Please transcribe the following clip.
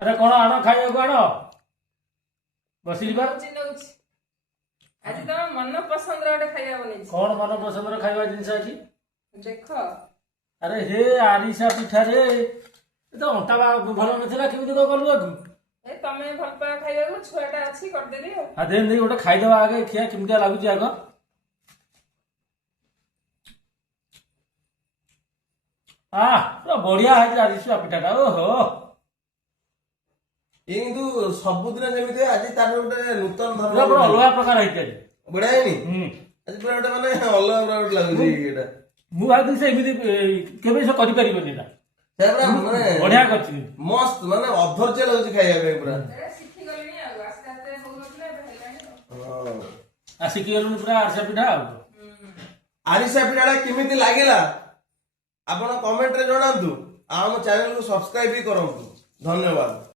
अरे कौन आण खाइए आण बस आज तो मन पसंद रे खाइया बनै कौन मन पसंद खाଇବା ଜିନିଷ ଅଛି देख अरे हे आरिसा पिठा रे तो अंटा भल नथिला केମିତି तो कलु आगु ए तमे भल पा खाइया को छुआटा अछि कर देली आ देन दे गोटे खाइदवा आगे खिया केमितिया लागुची आग आ पूरा बढ़िया है आरिसा पिठाटा ओहो ये किंतु सबुदिन जेमिति आज तार गोटे नूतन पूरा धर्म पूरा अलग प्रकार है बढिया हैनी आज पूरा गोटे माने अलग प्रकार लागुची एटा मु भाई से एमिति केबे से करि परिबनी ना तापर माने बढ़िया करछि मस्त माने अधर्ज्य लागुची खाइया पे पूरा ए सिखि गलिनी आ आस्ते आस्ते हो नथले हेलानी हां आ सिखि गेलुनी पूरा आरिसा पिठा आरिसा पिठाटा केमिति लागिला आपण कमेंट रे जणांतु आ हम चैनल को सब्सक्राइब भी करंतु धन्यवाद।